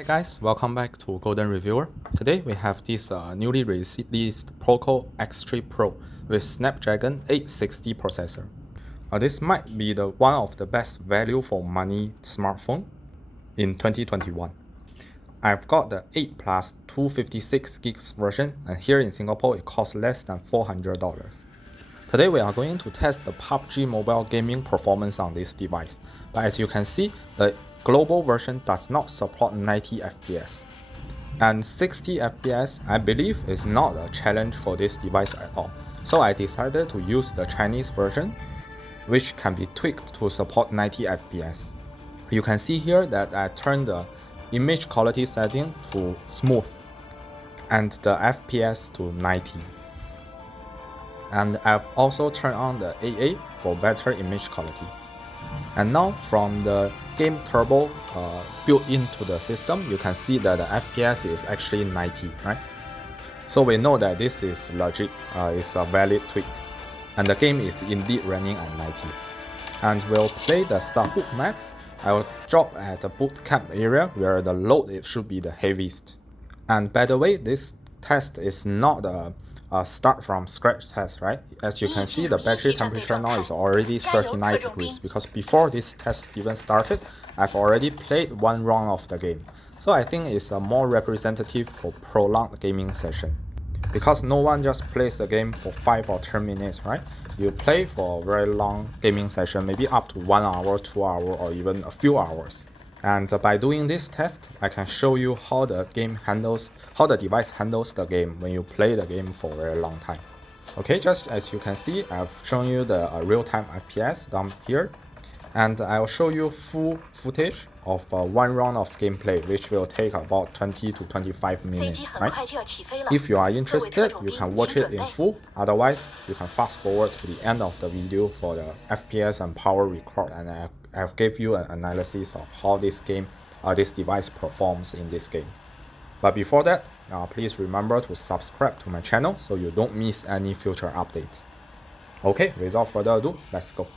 Hey guys, welcome back to Golden Reviewer. Today we have this newly released Poco X3 Pro with Snapdragon 860 processor. This might be one of the best value for money smartphone in 2021. I've got the 8 plus 256 gigs version, and here in Singapore it costs less than $400. Today we are going to test the PUBG mobile gaming performance on this device, but as you can see, the global version does not support 90 FPS. And 60 FPS, I believe, is not a challenge for this device at all. So I decided to use the Chinese version, which can be tweaked to support 90 FPS. You can see here that I turned the image quality setting to smooth and the FPS to 90. And I've also turned on the AA for better image quality. And now from the game turbo built into the system, you can see that the FPS is actually 90, right? So we know that this is legit, it's a valid tweak. And the game is indeed running at 90. And we'll play the Sahut map. I will drop at the boot camp area where the load should be the heaviest. And by the way, this test is not a start from scratch test, right? As you can see, the battery temperature now is already 39 degrees because before this test even started, I've already played one round of the game. So I think it's a more representative for prolonged gaming session. Because no one just plays the game for 5 or 10 minutes, right? You play for a very long gaming session, maybe up to 1 hour, 2 hours, or even a few hours. And by doing this test, I can show you how the device handles the game when you play the game for a very long time. Okay, just as you can see, I've shown you the real-time FPS down here. And I'll show you full footage of one round of gameplay, which will take about 20 to 25 minutes, right? If you are interested, you can watch it in full. Otherwise, you can fast forward to the end of the video for the FPS and power record, and I'll give you an analysis of how this device performs in this game. But before that, please remember to subscribe to my channel so you don't miss any future updates. Okay, without further ado, let's go.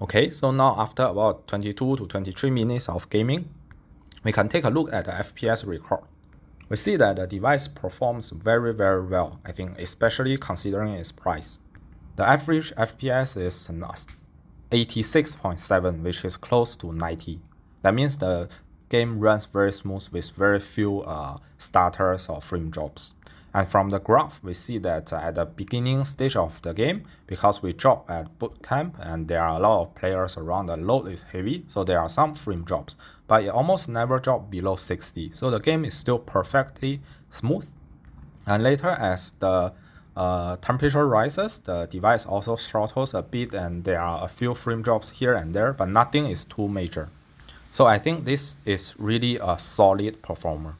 Okay, so now after about 22 to 23 minutes of gaming, we can take a look at the FPS record. We see that the device performs very well, I think, especially considering its price. The average FPS is 86.7, which is close to 90. That means the game runs very smooth with very few stutters or frame drops. And from the graph, we see that at the beginning stage of the game, because we drop at boot camp and there are a lot of players around, the load is heavy, so there are some frame drops, but it almost never drops below 60. So the game is still perfectly smooth. And later, as the temperature rises, the device also throttles a bit and there are a few frame drops here and there, but nothing is too major. So I think this is really a solid performer.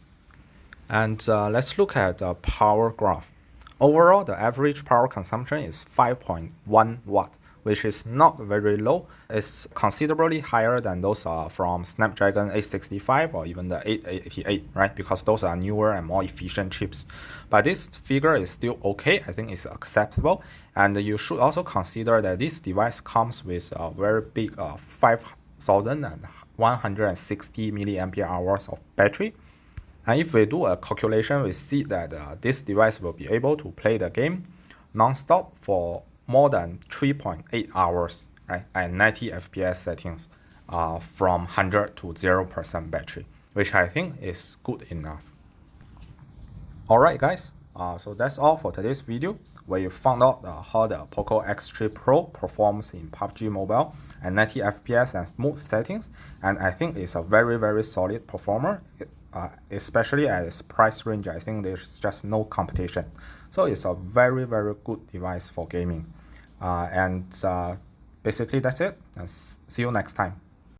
And let's look at the power graph. Overall, the average power consumption is 5.1 watt, which is not very low. It's considerably higher than those from Snapdragon 865 or even the 888, right? Because those are newer and more efficient chips. But this figure is still okay. I think it's acceptable. And you should also consider that this device comes with a very big 5160 milliampere hours of battery. And if we do a calculation, we see that this device will be able to play the game non-stop for more than 3.8 hours, right? At 90 FPS settings from 100 to 0% battery, which I think is good enough. Alright guys, so that's all for today's video, where you found out how the Poco X3 Pro performs in PUBG Mobile at 90 FPS and smooth settings, and I think it's a very solid performer. Especially at its price range, I think there's just no competition. So it's a very good device for gaming. Basically that's it, and see you next time.